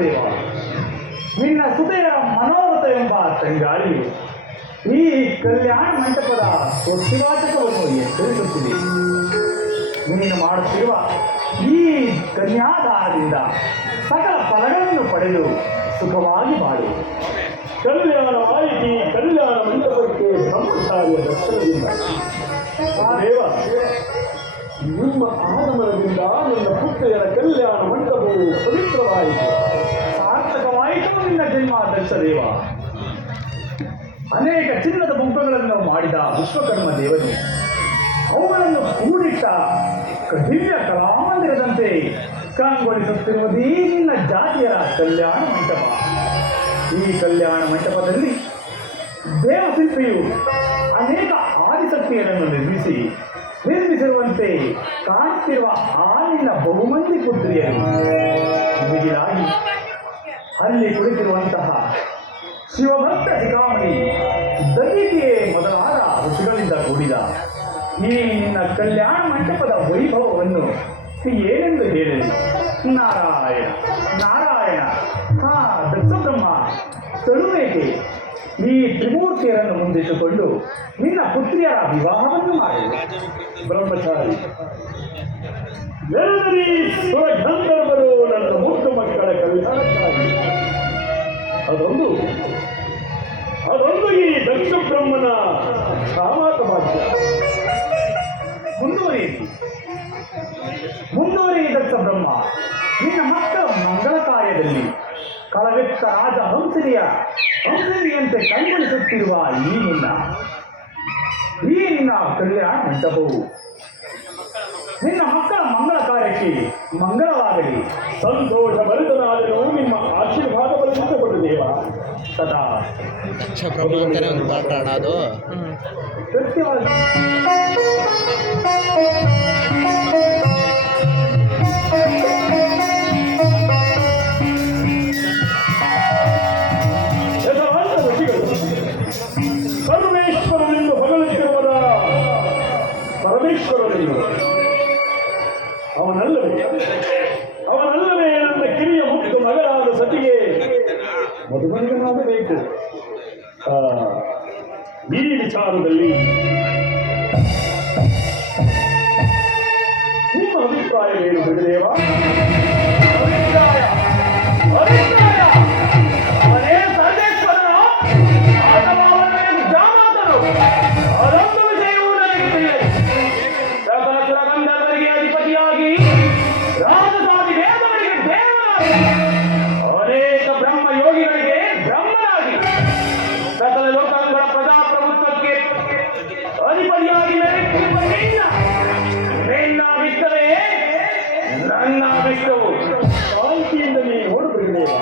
ದೇವ, ನಿನ್ನ ಸುತೆಯ ಮನೋರಥ ಎಂಬ ತಂಗಾಳಿಯು ಈ ಕಲ್ಯಾಣ ಮಂಟಪದ ಸ್ವಸ್ತಿವಾಚಕವನ್ನು ಎಚ್ಚರಿಸುತ್ತಿದೆ. ನೀನು ಮಾಡುತ್ತಿರುವ ಈ ಕನ್ಯಾದಾನದಿಂದ ಸಕಲ ಫಲಗಳನ್ನು ಪಡೆದು ಸುಖವಾಗಿ ಬಾಳು. ಕಲ್ಯಾಣವಾಯಿತಿ ಕಲ್ಯಾಣ ಮಂಟಪಕ್ಕೆ ಬ್ರಹ್ಮಚಾರಿಯ ದರ್ಶನದಿಂದ ದೇವ, ನಿಮ್ಮ ಆಗಮನದಿಂದ ನನ್ನ ಪುತ್ರಿಯರ ಕಲ್ಯಾಣ ಮಂಟಪವು ಪವಿತ್ರವಾಯಿತು, ಸಾರ್ಥಕವಾಯಿತು ನಿನ್ನ ಜನ್ಮ ದರ್ಶದೇವ. ಅನೇಕ ಚಿನ್ನದ ಬೊಂಬೆಗಳನ್ನು ಮಾಡಿದ ವಿಶ್ವಕರ್ಮ ದೇವನು ಅವುಗಳನ್ನು ಕೂಡಿಟ್ಟ ದಿವ್ಯ ಕಲಾಮಂದಿರದಂತೆ ಕಂಗೊಳಿಸುತ್ತಿರುವುದೇ ನಿನ್ನ ಜಾತಿಯರ ಕಲ್ಯಾಣ ಮಂಟಪ. ಈ ಕಲ್ಯಾಣ ಮಂಟಪದಲ್ಲಿ ದೇವಶಿಲ್ಪಿಯು ಅನೇಕ ಆದಿಶಕ್ತಿಯರನ್ನು ನಿರ್ಮಿಸಿರುವಂತೆ ಕಾಣ್ತಿರುವ ಆ ನಿನ್ನ ಬಹುಮಂದಿ ಪುತ್ರಿಯರು ಮಿಗಿಲಾಗಿ ಅಲ್ಲಿ ಕುಳಿತಿರುವಂತಹ ಶಿವಭಕ್ತ ಶಿಖಾಮಣಿ ದೈತಿಯೇ ಮೊದಲಾದ ಋಷಿಗಳಿಂದ ಕೂಡಿದ ಈ ನಿನ್ನ ಕಲ್ಯಾಣ ಮಂಟಪದ ವೈಭವವನ್ನು ಏನೆಂದು ಹೇಳಲಿ. ನಾರಾಯಣ ನಾರಾಯಣ. ದಕ್ಷಬ್ರಹ್ಮ, ತರುವೇಕೆ ಈ ತ್ರಿಮೂರ್ತಿಯರನ್ನು ಮುಂದಿಟ್ಟುಕೊಂಡು ನಿನ್ನ ಪುತ್ರಿಯರ ವಿವಾಹವನ್ನು ಮಾಡಿ. ಬ್ರಹ್ಮಚಾರಿ, ಸುರಗಂಧರ್ವರು ನನ್ನ ಮುದ್ದು ಮಕ್ಕಳ ಕಲ್ಯಾಣಕ್ಕಾಗಿ ಅದೊಂದು ಈ ದಕ್ಷ ಬ್ರಹ್ಮನ ಸಾಮಾತ ಭಾಗ್ಯ. ಮುಂದುವರಿ ದಕ್ಷ ಬ್ರಹ್ಮ, ನಿನ್ನ ಮಕ್ಕಳ ಮಂಗಳ ಕಾರ್ಯದಲ್ಲಿ ಕಳವೆತ್ತ ರಾಜ ಹಂಸರಿಯಂತೆ ಕಂಗೊಳಿಸುತ್ತಿರುವ ಈ ನಿನ್ನ ಕಲ್ಯಾಣ ಮಂಟಪವು ನಿನ್ನ ಮಕ್ಕಳ ಮಂಗಳ ಕಾರ್ಯಕ್ಕೆ ಮಂಗಳವಾಗಲಿ. ಸಂತೋಷ ಭರಿತನಾದನು ನಿಮ್ಮ ಆಶೀರ್ವಾದ ಬಲಿಸಿಕೊಂಡು ದೇವ. ಸದಾ ಪ್ರಭು ಅಂತಾನೆ ಒಂದು ಪಾಠ ಆಡೋದು. ಸತ್ಯವಾಗಿ ಪರಮೇಶ್ವರನೆಂದು ಹೊಗಳಿಸಿರುವುದ ಪರಮೇಶ್ವರನೆಂದು ಅವನಲ್ಲವೇ ನನ್ನ ಕಿರಿಯ ಮುಕ್ತು ಮಗಳಾದ ಸತಿಗೆ ಮದುಮಗನಾಗಬೇಕು. ಈ ವಿಚಾರದಲ್ಲಿ ನಿಮ್ಮ ಅಭಿಪ್ರಾಯವೇನು ಬಿಡದೇವ? ಅನೇಕ ಬ್ರಹ್ಮ ಯೋಗಿಗಳಿಗೆ ಬ್ರಹ್ಮನಾಗಿ ಸಕಲ ಲೋಕಗಳ ಪ್ರಜಾಪ್ರಭುತ್ವಕ್ಕೆ ಅಧಿಪತಿಯಾಗಿ ನಿನ್ನ ವಿಷ್ಟವೇ ನನ್ನ ವಿಷ್ಟವು. ಶಾಂತಿಯಿಂದ ನೀನು ನೋಡಬೇಕೇವ.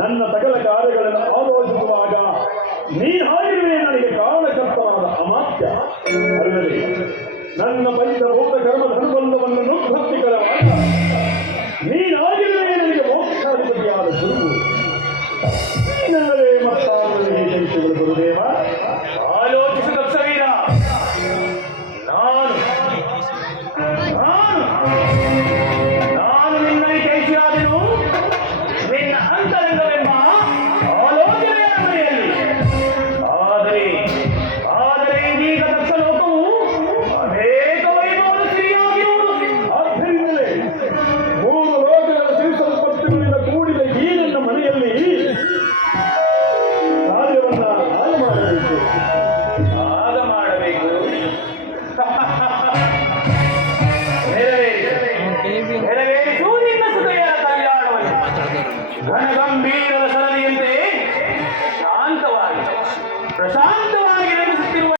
ನನ್ನ ಸಕಲ ಕಾರ್ಯಗಳನ್ನು ಆಲೋಚಿಸುವಾಗ ನೀನಾಗಿರುವೆ ನನಗೆ ಕಾರಣಕರ್ತನಾದ ಅಮಾತ್ಯ ಅಲ್ಲದೆ ನನ್ನ ಪಂಚಭೂತ ಕರ್ಮದ ಅನುಬಂಧವನ್ನು ನುಗ್ಭಕ್ತಿಕರವಾದ ನೀನಾಗಿರುವೆ ನನಗೆ ಮೋಕ್ಷಾಧಿಪತಿಯಾದ ಗುರು.